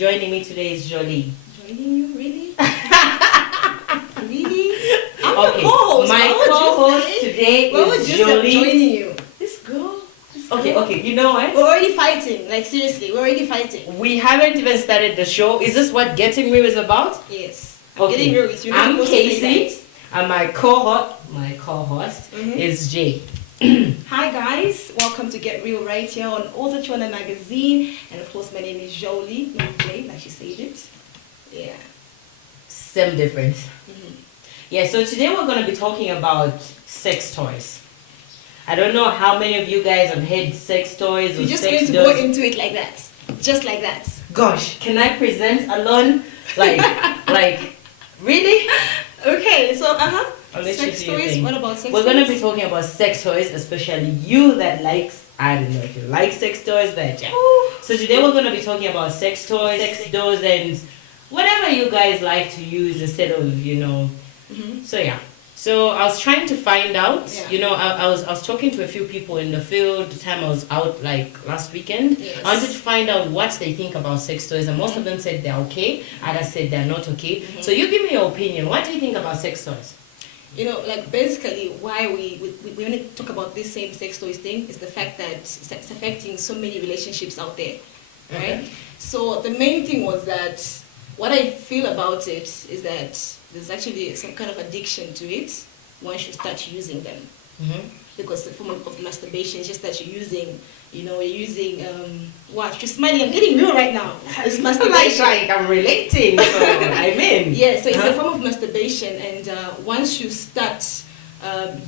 Joining me today is Jolie. Joining you? Really? Really? I'm Okay, the co-host. my co-host today What would is you say I'm Jolie. joining you? This girl. Okay, you know what? We're already fighting. Like, seriously, we're already fighting. We haven't even started the show. Is this what Getting Real is about? Yes. Okay. Getting real with you. I'm Casey, and my co-host is Jay. Hi guys, welcome to Get Real right here on S1E1 magazine, and of course my name is Jolie, not Jay, like she said it. Yeah. Same difference. Yeah, so today we're going to be talking about sex toys. I don't know how many of you guys have had sex toys or You're just sex going to dolls. go into it like that, just like that. Gosh, can I present alone? Like, really? Okay, so I'll let sex you do your toys. thing. What about sex We're toys? going to be talking about sex toys, especially you that likes, I don't know if you like sex toys, but yeah. Ooh. So today we're going to be talking about sex toys, sex dolls, and whatever you guys like to use instead of, So yeah. So I was trying to find out, I was talking to a few people in the field the time I was out like last weekend. Yes. I wanted to find out what they think about sex toys, and most of them said they're okay, others said they're not okay. So you give me your opinion. What do you think about sex toys? Like basically why we want to talk about this same sex toys thing is the fact that it's affecting so many relationships out there, right? Okay. So the main thing was that what I feel about it is that there's actually some kind of addiction to it once you start using them. Because the form of masturbation is just that you're using, what? You're smiling, I'm getting real right now. It's masturbation. like I'm relating, so I mean. Yeah, so it's a form of masturbation, and once you start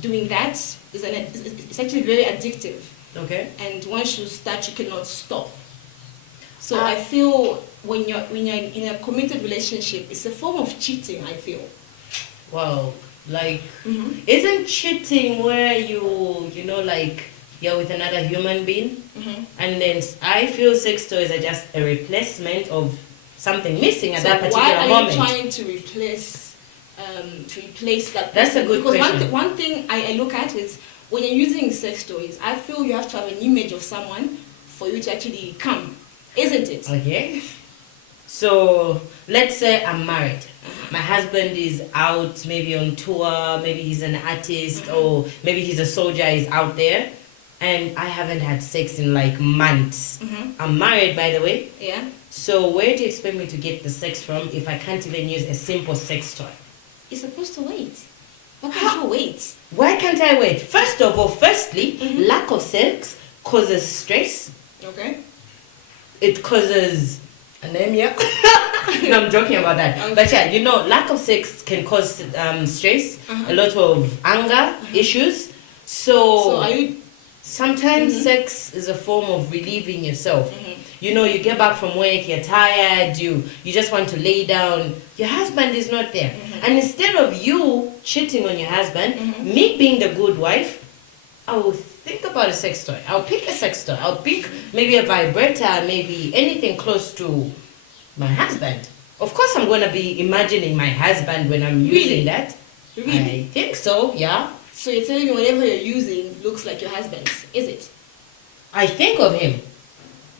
doing that, it's actually very addictive. Okay. And once you start, you cannot stop. So I feel when you're in a committed relationship, it's a form of cheating, I feel. Well, isn't cheating where you're with another human being? And then I feel sex toys are just a replacement of something missing at that particular moment. Why are you trying to replace that person? That's a good question. Because one thing I look at is when you're using sex toys, I feel you have to have an image of someone for you to actually come, isn't it? Okay. So let's say I'm married. My husband is out maybe on tour, maybe he's an artist, or maybe he's a soldier, he's out there, and I haven't had sex in like months. I'm married, by the way. Yeah. So where do you expect me to get the sex from if I can't even use a simple sex toy? You're supposed to wait. Why can't you wait? Why can't I wait? Firstly, lack of sex causes stress. Okay. It causes anemia. No, I'm joking about that. Okay. But yeah, lack of sex can cause stress, a lot of anger issues. So are you... Sometimes sex is a form of relieving yourself. You get back from work, you're tired, you just want to lay down. Your husband is not there. And instead of you cheating on your husband, me being the good wife, I will think about a sex toy. I'll pick a sex toy. I'll pick maybe a vibrator, maybe anything close to my husband. Of course, I'm going to be imagining my husband when I'm using that. Really? I think so, yeah. So you're telling me whatever you're using looks like your husband's, is it? I think of him.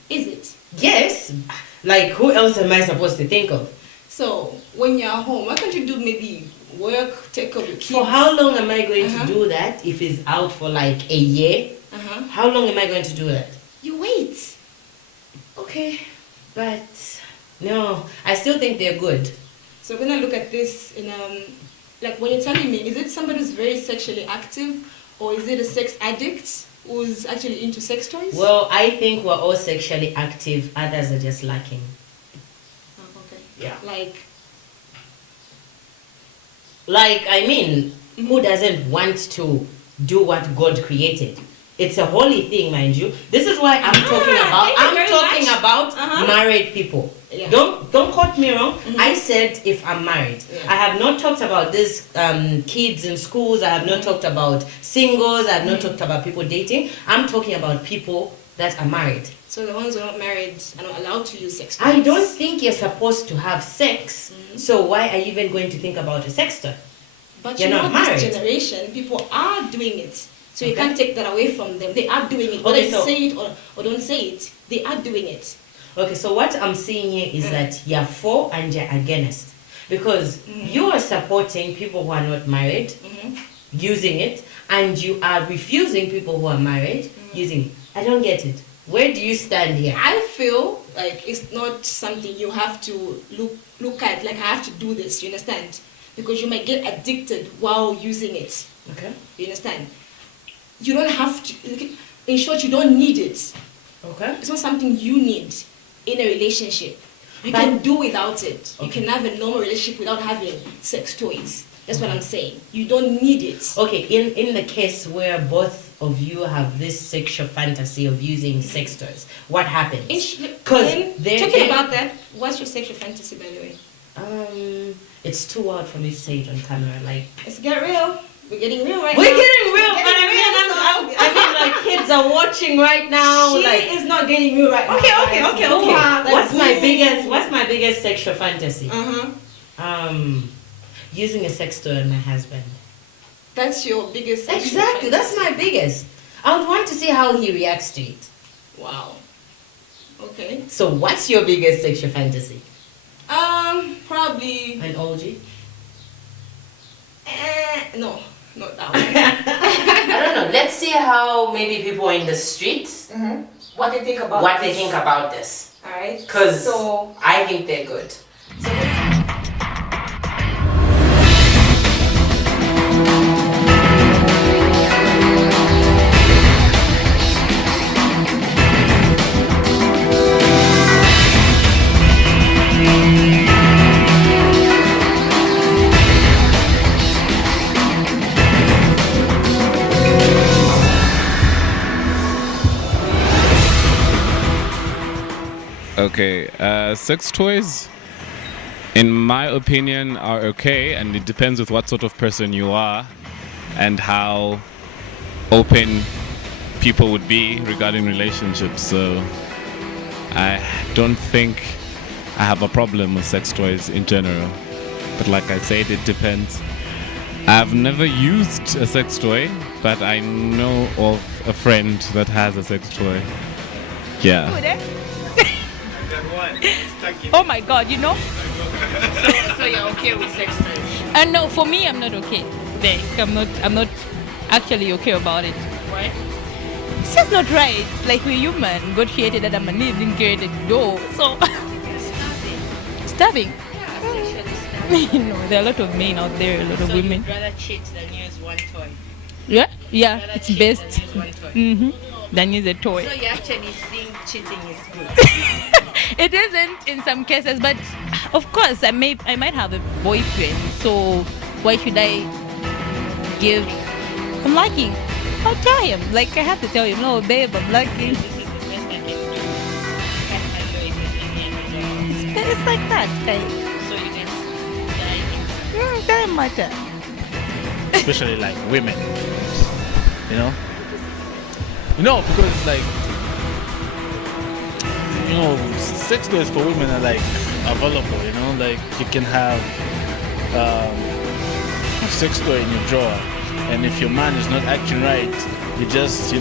Is it? Yes. Like, who else am I supposed to think of? So when you're home, why can't you do maybe work, take care of your kids? For how long am I going to do that if he's out for like a year? How long am I going to do that? You wait. Okay. But no, I still think they're good. So when I look at this in like when you're telling me, is it somebody who's very sexually active, or is it a sex addict who's actually into sex toys? Well, I think we're all sexually active. Others are just lacking. Oh, okay. Yeah. Who doesn't want to do what God created? It's a holy thing, mind you. This is why I'm talking about married people. Yeah. Don't quote me wrong. I said if I'm married. Yeah. I have not talked about this kids in schools. I have not talked about singles. I have not talked about people dating. I'm talking about people that are married. So the ones who are not married are not allowed to use sex toys. I don't think you're supposed to have sex. So why are you even going to think about a sex toy? But You're not married. This generation, people are doing it. So you can't take that away from them. They are doing it. Okay, Whether you say it or don't say it, they are doing it. Okay, so what I'm seeing here is that you're for and you're against. Because you are supporting people who are not married using it, and you are refusing people who are married using it. I don't get it. Where do you stand here? I feel like it's not something you have to look at, like I have to do this, you understand? Because you might get addicted while using it. Okay. You understand? You don't have to, in short, you don't need it. Okay. It's not something you need in a relationship. You can do without it. You can have a normal relationship without having sex toys. That's what I'm saying. You don't need it. Okay, in the case where both of you have this sexual fantasy of using sex toys, what happens? Talking about that, what's your sexual fantasy, by the way? It's too wild for me to say it on camera. Like, let's get real. We're getting real right now. We're getting real, but I mean, like, kids are watching right now. She is not getting real right now. Okay. What's my biggest sexual fantasy? Using a sex toy on my husband. That's your biggest sexual Exactly, fantasy. that's my biggest. I would want to see how he reacts to it. Wow. Okay. So what's your biggest sexual fantasy? Probably An orgy? no, not that one. I don't know. Let's see how maybe people in the streets What they think about this. Alright. Because I think they're good. Okay, sex toys, in my opinion, are okay, and it depends with what sort of person you are and how open people would be regarding relationships. So I don't think I have a problem with sex toys in general. But like I said, it depends. I've never used a sex toy, but I know of a friend that has a sex toy. Yeah. Oh my God, you know? So you're okay with sex toys? No, for me, I'm not okay. I'm not actually okay about it. Why? It's just not right. Like, we're human. God created Adam and Eve, didn't create a doll. So, stabbing. Yeah, sexually stabbing. You know, there are a lot of men out there, a lot of So women. you'd rather cheat than use one toy? Yeah, Rather it's cheat best. than use one toy? Than use a toy. So you actually think cheating is good? It isn't in some cases, but of course, I might have a boyfriend. So why should I give? I'm liking. I'll tell him. Like, I have to tell him, no, babe, I'm liking. This is the best I can do. You can't handle it with any other job. It's like that. So you just die. Doesn't matter. Especially like women, you know? Because like, sex toys for women are like available, like you can have a sex toy in your drawer, and if your man is not acting right, you just,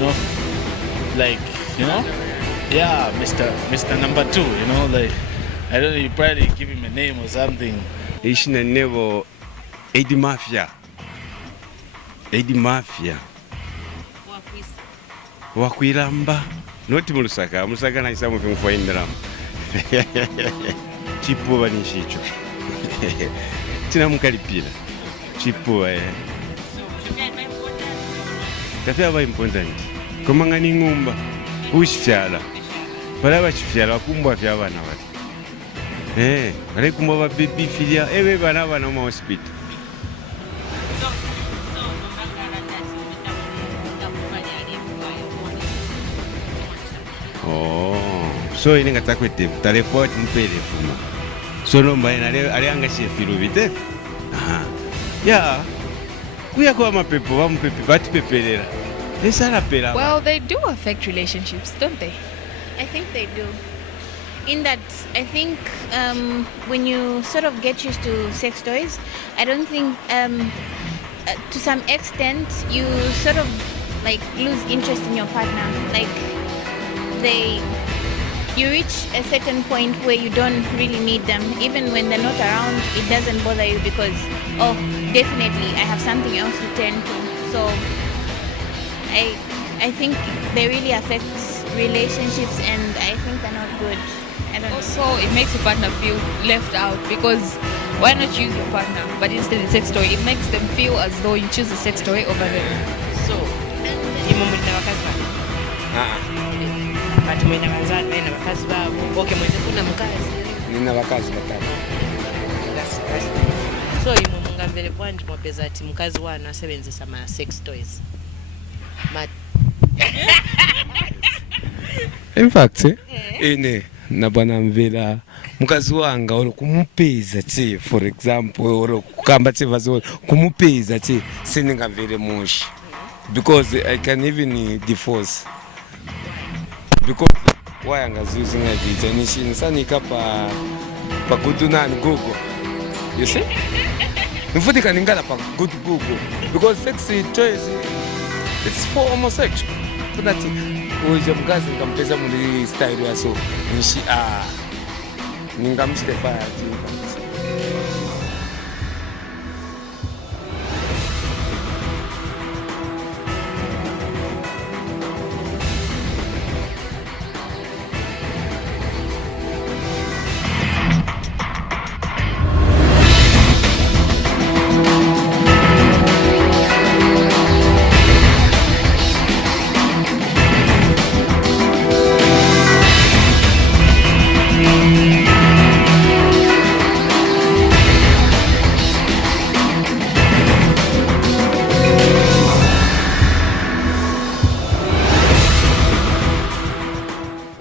yeah, Mr. Number 2, like, I don't know, you probably give him a name or something. Ishina nevo Eddie Mafia. Wakwiramba. Noti mulusaka naisa mufimufoindram. Chipuva ni chicho. Tina mukalipila. Chipuva Kafia va important. Komangani ngumba. Ushfyala. Balaba chifyala wakumbwa fya bana bali. Ale kumbwa ba baby filia ewe bana mu hospital. So ini ngata kwete telefone mpele fuma. So no mbaye ale angashe filo bite. Ya. Kuya kwa mapepo ba mpepe batipepelera. Esala pela. Well, they do affect relationships, don't they? I think they do. In that, I think when you sort of get used to sex toys, I don't think, to some extent, you sort of like lose interest in your partner. Like you reach a certain point where you don't really need them. Even when they're not around, it doesn't bother you because, oh, definitely I have something else to tend to. So I think they really affect relationships, and I think they're not good. I don't know. Also, it makes your partner feel left out because why not choose your partner? But instead, the sex toy, it makes them feel as though you choose the sex toy over them. So imwe mulina bakazi bano kati mwina banzaali balina bakazi baabo okay mweze kuna mukazi nina bakazi batatu. so imwe mungambire bwanji mwapeza ati mukazi wanu asebenzesa ma sex toys In fact, ine nabwana mvera mukazi wanga olo kumupeza che, for example, olo kukamba che vazo kumupeza che siningamvere mushi, because I can even divorce because why angazuzi ngavita nishini sanika pa kudunani Google, you see, mfuti kaningala pa good Google because sex toys it's for homosexual. Kunati uja mkazi nikampeza muli style ya so nishi ningamstefa ya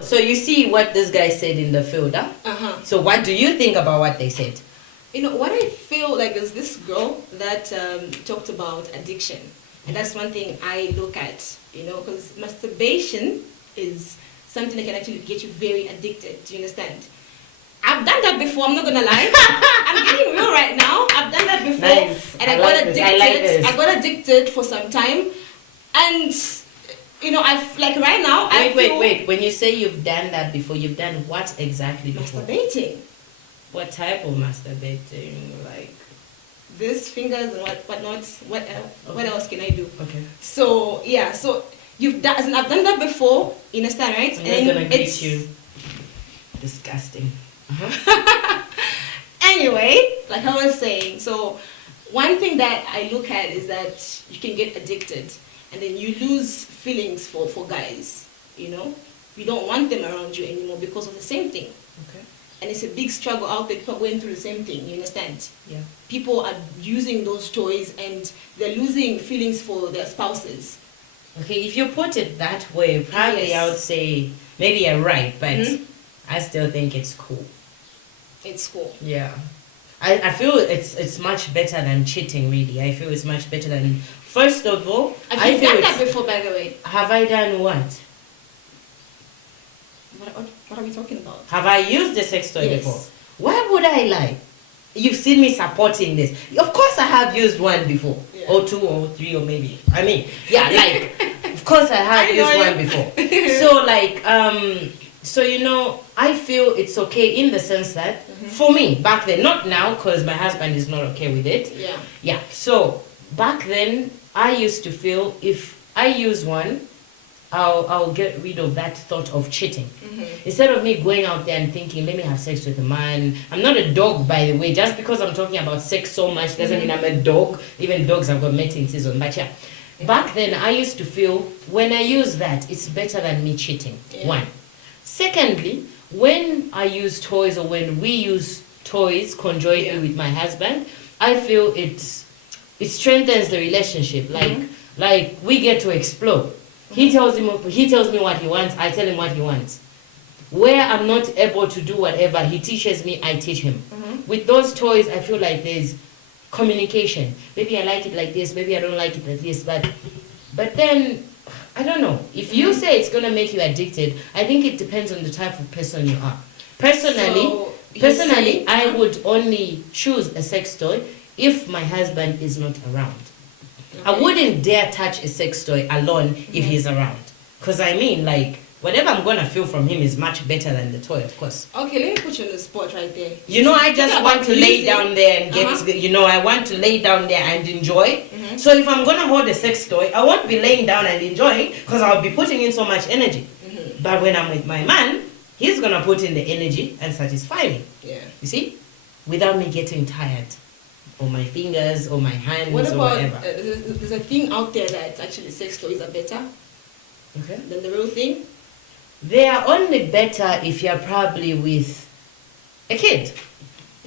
So you see what this guy said in the field, huh? So what do you think about what they said? You know, what I feel like is this girl that talked about addiction. And that's one thing I look at, you know, because masturbation is something that can actually get you very addicted. Do you understand? I've done that before, I'm not going to lie. I'm getting real right now. I've done that before. Nice. And I like got this. addicted. I like this. I got addicted for some time. And, you know, like right now, Wait. When you say you've done that before, you've done what exactly before? Masturbating. What type of masturbating? Like This, fingers and whatnot. What else can I do? okay. So, yeah, so you've done, I've done that before, you understand, right? I'm not gonna greet you. Disgusting. Anyway, like I was saying, so one thing that I look at is that you can get addicted and then you lose feelings for guys, you know? You don't want them around you anymore because of the same thing. Okay. And it's a big struggle out there, people are going through the same thing, you understand? Yeah. People are using those toys and they're losing feelings for their spouses. Okay, if you put it that way, probably Yes. I would say maybe you're right, but Mhm. I still think it's cool. It's cool. Yeah. I feel it's much better than cheating, really. I feel it's much better than, first of all, Have I you feel done that it's, before, by the way? have I done what? What are we talking about? Have I used the sex toy Yes. before? Why would I lie? You've seen me supporting this. Of course I have used one before. Yeah. Or two or three or maybe. I mean, yeah, like, of course I have I know used you. one before. So like, so you know, I feel it's okay in the sense that, for me, back then, not now, because my husband is not okay with it. Yeah. Yeah, so back then, I used to feel if I use one, I'll get rid of that thought of cheating. Instead of me going out there and thinking, let me have sex with a man. I'm not a dog, by the way. Just because I'm talking about sex so much doesn't mean I'm a dog. Even dogs have got mating season. But yeah, back then I used to feel when I use that, it's better than me cheating. Yeah. One. Secondly, when I use toys or when we use toys conjointly Yeah. with my husband, I feel it strengthens the relationship. Like we get to explore. He tells me what he wants, I tell him what he wants. Where I'm not able to do whatever, he teaches me, I teach him. With those toys, I feel like there's communication. Maybe I like it like this, maybe I don't like it like this, but then, I don't know. If you say it's going to make you addicted, I think it depends on the type of person you are. Personally, I would only choose a sex toy if my husband is not around. I wouldn't dare touch a sex toy alone if he's around. Because I mean, like, whatever I'm gonna feel from him is much better than the toy, of course. Okay, let me put you on the spot right there. You know, I just want to lay down there and get, Uh-huh. I want to lay down there and enjoy. So if I'm gonna hold a sex toy, I won't be laying down and enjoying because I'll be putting in so much energy. But when I'm with my man, he's gonna put in the energy and satisfy me. Yeah. You see? Without me getting tired. Or my fingers or my hands What or about, whatever. there's a thing out there that actually sex toys are better Okay. than the real thing? They are only better if you're probably with a kid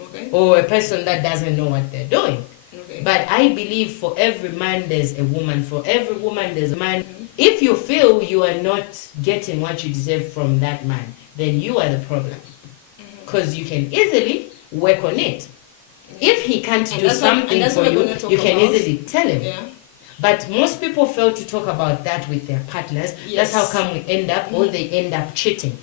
Okay. or a person that doesn't know what they're doing. Okay. But I believe for every man there's a woman. For every woman there's a man. If you feel you are not getting what you deserve from that man, then you are the problem. Because you can easily work on it. If he can't And do that's what- and something that's for what we're you, gonna talk you can about. easily tell him. Yeah. But most people fail to talk about that with their partners. Yes. That's how come we end up, or they end up cheating.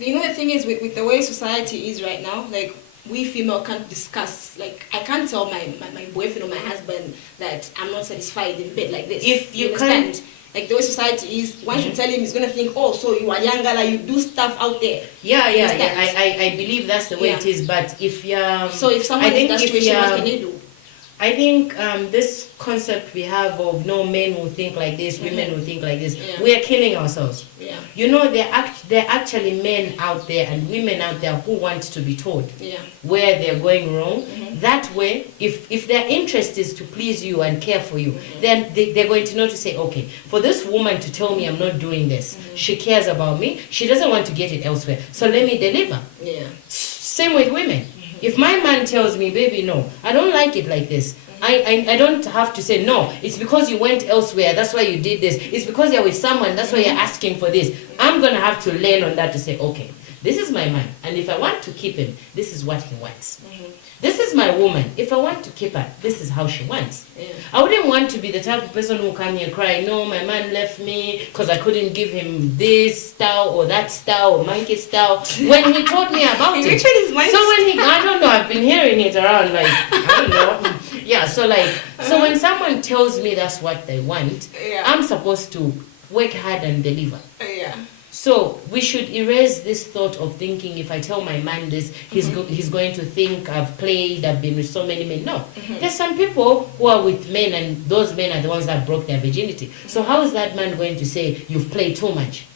You know, the thing is, with the way society is right now, like, we female can't discuss, like, I can't tell my boyfriend or my husband that I'm not satisfied in bed like this. If you understand? can't- Like, the way society is, once you tell him, he's going to think, oh, so you are younger, like, you do stuff out there. Yeah, You yeah, understand? yeah. I believe that's the way Yeah. it is. But if you're, So if someone I think in that if situation, what you're- can they do? I think this concept we have of no men will think like this, women will think like this. Yeah. We are killing ourselves. Yeah. You know, there are actually men out there and women out there who want to be told Yeah. where they're going wrong. That way, if their interest is to please you and care for you, then they're going to know to say, okay, for this woman to tell me I'm not doing this, she cares about me, she doesn't want to get it elsewhere, so let me deliver. Yeah. Same with women. If my man tells me, baby, no, I don't like it like this, I don't have to say, no, it's because you went elsewhere, that's why you did this. It's because you're with someone, that's why you're asking for this. I'm going to have to lean on that to say, okay, this is my man, and if I want to keep him, this is what he wants. This is my woman. If I want to keep her, this is how she wants. Yeah. I wouldn't want to be the type of person who come here crying, no, my man left me because I couldn't give him this style or that style or monkey style when he told me about it. Which one is monkey So when I don't know, I've been hearing it around like, I don't know. Yeah, so like, so when someone tells me that's what they want, Yeah. I'm supposed to work hard and deliver. Yeah. So we should erase this thought of thinking if I tell my man this, he's going to think I've played, I've been with so many men. No. There's some people who are with men and those men are the ones that broke their virginity. So how is that man going to say you've played too much?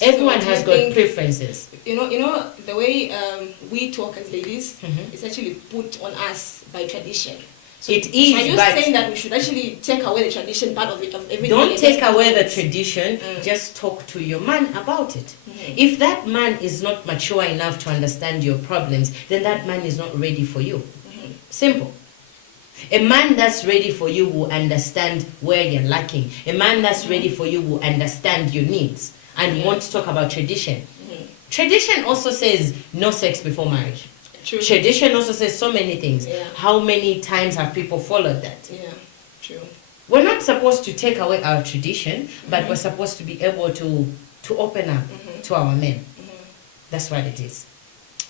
Everyone So has I got think- preferences. You know the way we talk as ladies is actually put on us by tradition. So It is, so are you but- saying that we should actually take away the tradition part of it, of everything? Don't and take just away do the it? tradition, just talk to your man about it. If that man is not mature enough to understand your problems, then that man is not ready for you. Simple. A man that's ready for you will understand where you're lacking. A man that's ready for you will understand your needs and won't talk about tradition. Tradition also says no sex before marriage. True. Tradition also says so many things. Yeah. How many times have people followed that? Yeah, true. We're not supposed to take away our tradition, but we're supposed to be able to open up to our men. That's what it is.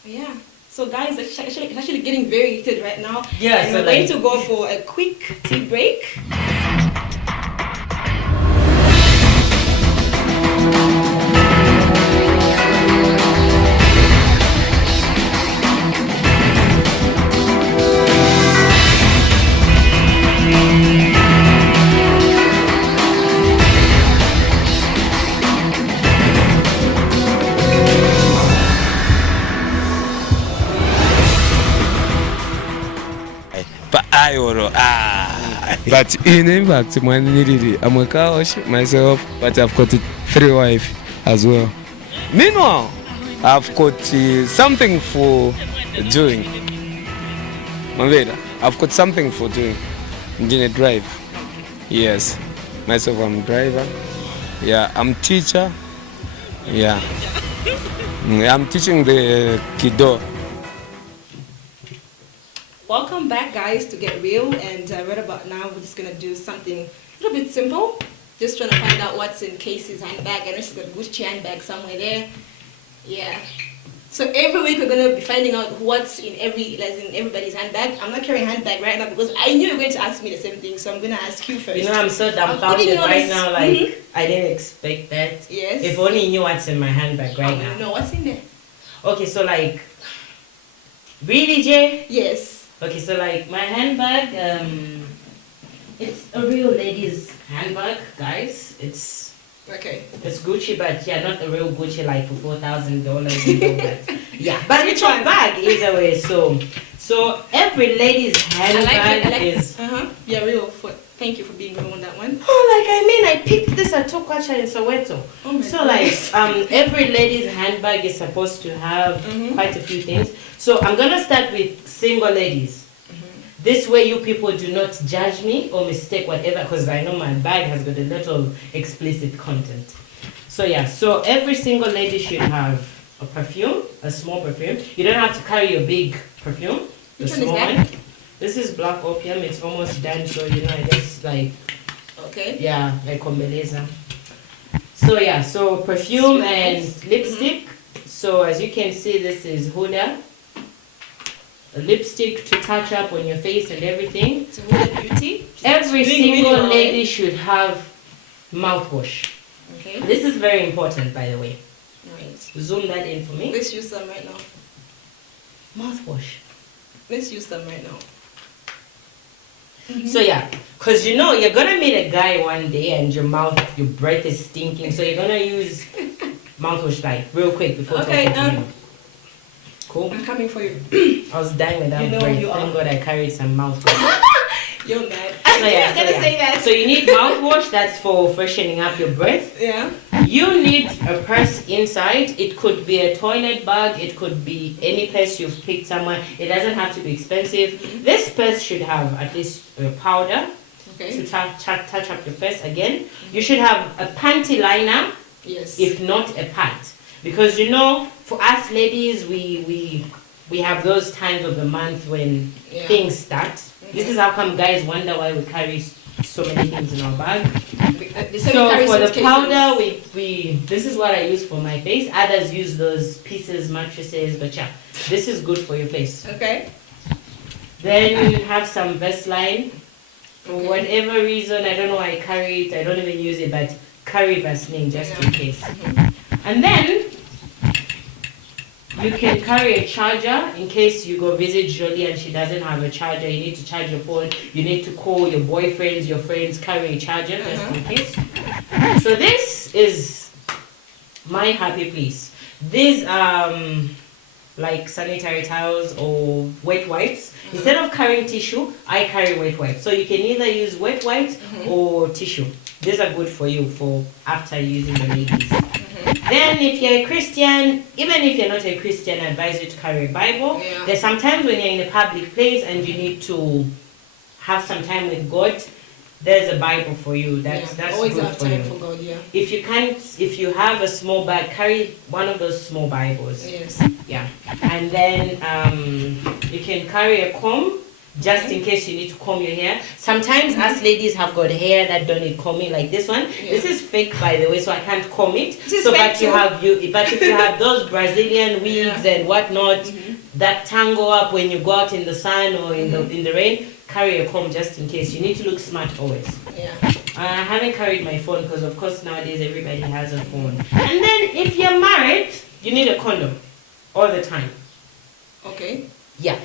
Yeah. So guys, it's actually getting very heated right now. Yeah, And so we're going like- to go for a quick tea break. But but in impact, I'm a couch myself, but I've got 3 wives as well. Meanwhile, I've got something for doing. Mavera, I've got something for doing. I'm a driver. Yes, myself, I'm a driver. Yeah, I'm teacher. Yeah, I'm teaching the kiddo. Welcome back, guys, to Get Real. And right about now, we're just gonna do something a little bit simple. Just trying to find out what's in Casey's handbag. I know she's got a Gucci handbag somewhere there. Yeah. So every week we're gonna be finding out what's in everybody's handbag. I'm not carrying a handbag right now because I knew you were going to ask me the same thing, so I'm gonna ask you first. You know, I'm so putting dumbfounded all right this- now. Like I didn't expect that. Yes. If only knew what's in my handbag I right want to now. know what's in there. Okay, so like, really, Jay? Yes. Okay, so like my handbag, it's a real lady's handbag, guys. It's Okay. Gucci, but yeah, not the real Gucci like for $4,000 and all that. Yeah, but it's Which a one? bag either way. So every lady's handbag I like is. Yeah, real. Thank you for being real on that one. Oh, I picked this at Tokwacha in Soweto. Oh my So goodness. every lady's handbag is supposed to have quite a few things. So I'm gonna start with single ladies. This way you people do not judge me or mistake whatever, because I know my bag has got a lot of explicit content. So yeah, so every single lady should have a perfume, a small perfume. You don't have to carry your big perfume. The Which one is small that? one. This is Black Opium. It's almost done, so I just like, Okay. yeah, like Kombeleza. So yeah, so perfume Sweet and nice. lipstick. So as you can see, this is Huda. A lipstick to touch up on your face and everything. So Huda Beauty. Every Doing really single well, lady eh? should have mouthwash. Okay. This is very important, by the way. Right. Zoom that in for me. Let's use some right now. Mouthwash. Let's use some right now. So yeah, because you're gonna meet a guy one day and your breath is stinking. So you're gonna use mouthwash like real quick before Okay, talking to him. Cool. I'm coming for you. I was dying without You know breath. you Thank are. God I carried some mouthwash. You're mad. So yeah, I'm gonna say that. So you need mouthwash, that's for freshening up your breath. Yeah. You need a purse inside. It could be a toilet bag, it could be any purse you've picked somewhere. It doesn't have to be expensive. This purse should have at least a powder Okay. to touch up your face again. You should have a panty liner, Yes. if not a pad. Because for us ladies, we have those times of the month when Yeah. things start. This is how come guys wonder why we carry so many things in our bag. So for the powder, this is what I use for my face. Others use those pieces, mattresses, but yeah, this is good for your face. Okay. Then you have some Vaseline. For whatever reason, I don't know why I carry it. I don't even use it, but carry Vaseline just in case. And then you can carry a charger in case you go visit Jolie and she doesn't have a charger. You need to charge your phone. You need to call your boyfriends, your friends, carry a charger just in case. So this is my happy place. These like sanitary towels or wet wipes. Instead of carrying tissue, I carry wet wipes. So you can either use wet wipes or tissue. These are good for you for after using the ladies. Then if you're a Christian, even if you're not a Christian, I advise you to carry a Bible. Yeah. There's sometimes when you're in a public place and you need to have some time with God, there's a Bible for you. That's always good have for time you. for God. Yeah. If you have a small bag, carry one of those small Bibles. Yes. Yeah. And then you can carry a comb just in case you need to comb your hair. Sometimes us ladies have got hair that don't need combing, like this one. Yeah. This is fake, by the way, so I can't comb it. This is So fake but if you have those Brazilian wigs and whatnot that tangle up when you go out in the sun or in the rain, carry a comb just in case. You need to look smart always. Yeah. I haven't carried my phone because of course nowadays everybody has a phone. And then if you're married, you need a condom all the time. Okay. Yeah.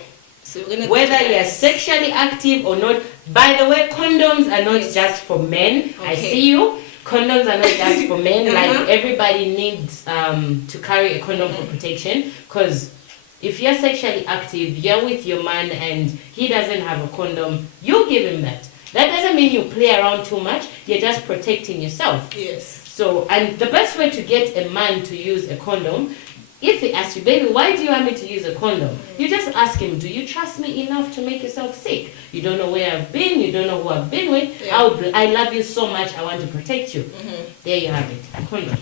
So we're gonna Whether you're sexually active or not. By the way, condoms are not Yes. just for men. I Okay. see you. Condoms are not just for men. Uh-huh. Like everybody needs to carry a condom for protection. Because if you're sexually active, you're with your man and he doesn't have a condom, you give him that. That doesn't mean you play around too much. You're just protecting yourself. Yes. So, and the best way to get a man to use a condom, if he asks you, baby, why do you want me to use a condom? You just ask him, do you trust me enough to make yourself sick? You don't know where I've been, you don't know who I've been with. Yeah. I love you so much, I want to protect you. There you have it, a condom.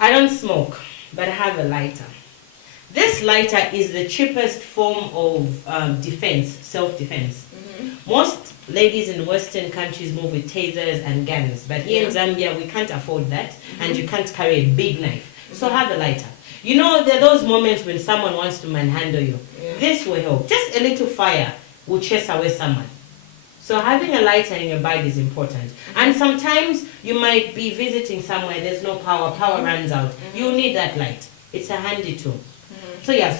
I don't smoke, but I have a lighter. This lighter is the cheapest form of defense, self-defense. Most ladies in Western countries move with tasers and guns, but here in Zambia we can't afford that, and you can't carry a big knife. So have a lighter. You know, there are those moments when someone wants to manhandle you. Yeah. This will help. Just a little fire will chase away someone. So having a lighter in your bag is important. And sometimes you might be visiting somewhere, there's no power runs out. You need that light. It's a handy tool. So yeah,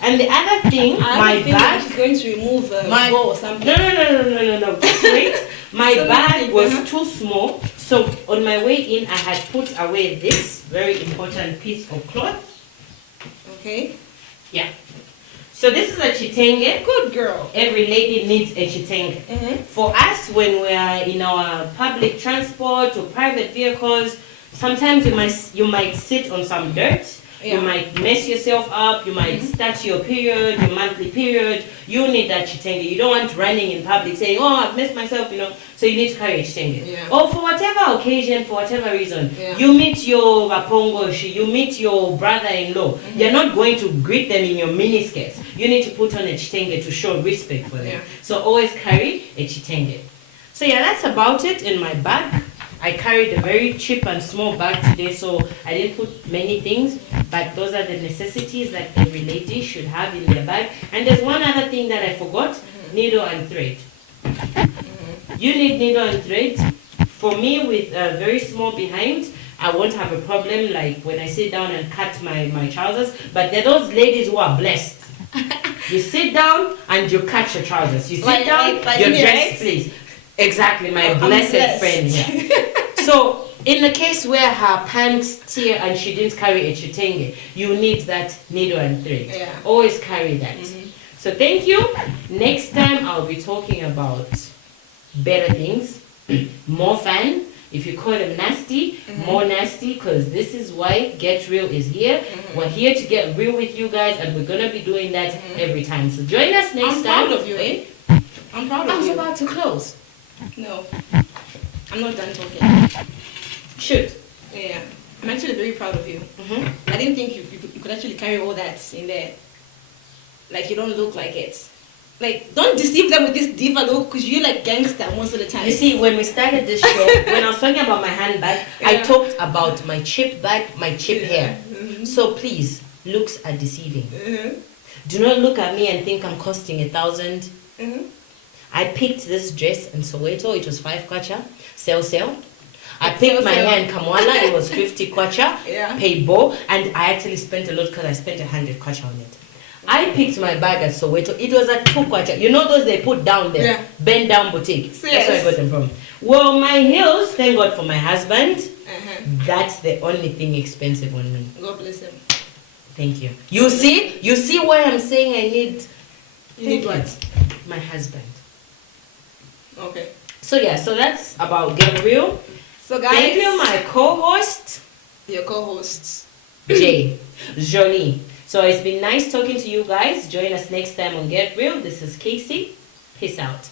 and the other thing, my bag is going to remove my bow or something. No. Just wait. My So bag was uh-huh. too small, so on my way in, I had put away this very important piece of cloth. Okay. Yeah. So this is a chitenge. Good girl. Every lady needs a chitenge. For us, when we are in our public transport or private vehicles, sometimes you might sit on some dirt. Yeah. You might mess yourself up. You might start your period, your monthly period. You need that chitenge. You don't want running in public saying, "Oh, I've messed myself," So you need to carry a chitenge. Yeah. Or for whatever occasion, for whatever reason, Yeah. you meet your wapongoshi, you meet your brother-in-law. You're not going to greet them in your miniskirts. You need to put on a chitenge to show respect for them. Yeah. So always carry a chitenge. So yeah, that's about it in my bag. I carried a very cheap and small bag today, so I didn't put many things, but those are the necessities that every lady should have in their bag. And there's one other thing that I forgot, needle and thread. You need needle and thread. For me, with a very small behind, I won't have a problem like when I sit down and cut my trousers, but there are those ladies who are blessed. You sit down and you cut your trousers. You sit down, like your me, dress, right? please. Exactly, my I'm blessed blessed. friend here. So, in the case where her pants tear and she didn't carry a chitenge, you need that needle and thread. Yeah. Always carry that. So, thank you. Next time, I'll be talking about better things, more fun. If you call them nasty, more nasty, because this is why Get Real is here. We're here to get real with you guys, and we're going to be doing that every time. So, join us next I'm time. proud of you, eh? I'm proud I of was you. about to close. No. I'm not done talking. Shoot. Yeah. I'm actually very proud of you. I didn't think you could actually carry all that in there. Like, you don't look like it. Like, don't deceive them with this diva look, because you're like gangster most of the time. You see, when we started this show, when I was talking about my handbag, I talked about my cheap bag, my cheap hair. So please, looks are deceiving. Do not look at me and think I'm costing 1,000. I picked this dress in Soweto, it was 5 kwacha, sell. I picked my hair in Kamwala, it was 50 kwacha, Yeah. pay bo, and I actually spent a lot because I spent 100 kwacha on it. I picked my bag at Soweto, it was at 2 kwacha. You know those they put down there? Yeah. Bend down boutique. Yes. That's where I got them from. Well, my heels, thank God for my husband, that's the only thing expensive on me. God bless him. Thank you. You see why I'm saying I need... You need Thank what? My husband. Okay. So yeah, so that's about Get Real. So guys, Thank you, my co-host, your co-hosts. Jay, Jolie. So it's been nice talking to you guys. Join us next time on Get Real. This is Casey. Peace out.